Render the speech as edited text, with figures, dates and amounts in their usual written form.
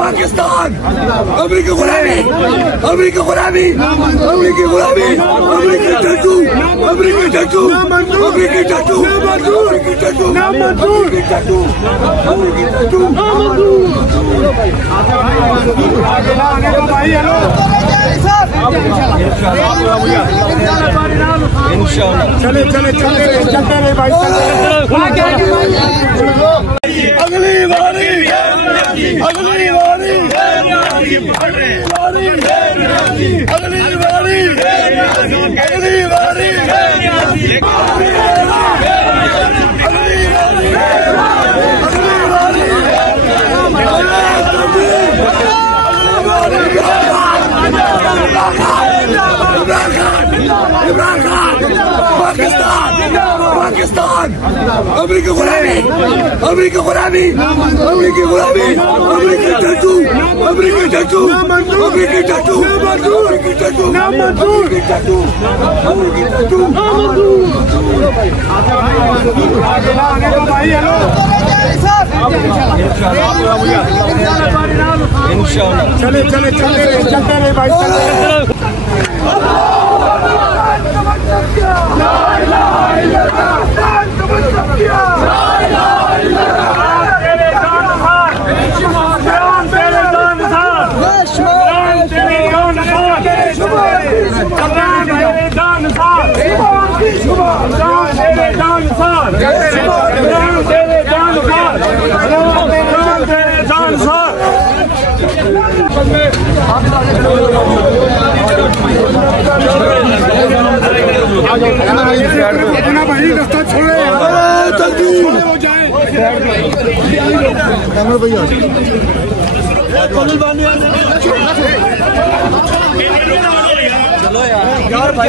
पाकिस्तान अमेरिकी गुलामी, अमेरिकी गुलामी, अमेरिकी गुलामी, अमेरिकी टैटू, अमेरिकी टैटू, अमेरिकी टैटू, अमेरिकी टैटू, अमेरिकी टैटू, अमेरिकी टैटू। चले चले चले चलते रहे भाई, अगली बारी, अगली बारी, अगली बारी, अगली बारी, पाकिस्तान अमेरिकी गुलामी, अमेरिकी गुलामी, अमेरिकी गुलामी, अमेरिकी टैटू, अमेरिकी टैटू, अमेरिकी टैटू, अमेरिकी टैटू, अमेरिकी टैटू, अमेरिकी टैटू। चले चले चले चलते रहे भाई, इतना भाई रास्ता छोड़े जल्दी हो जाए। चलो यार भाई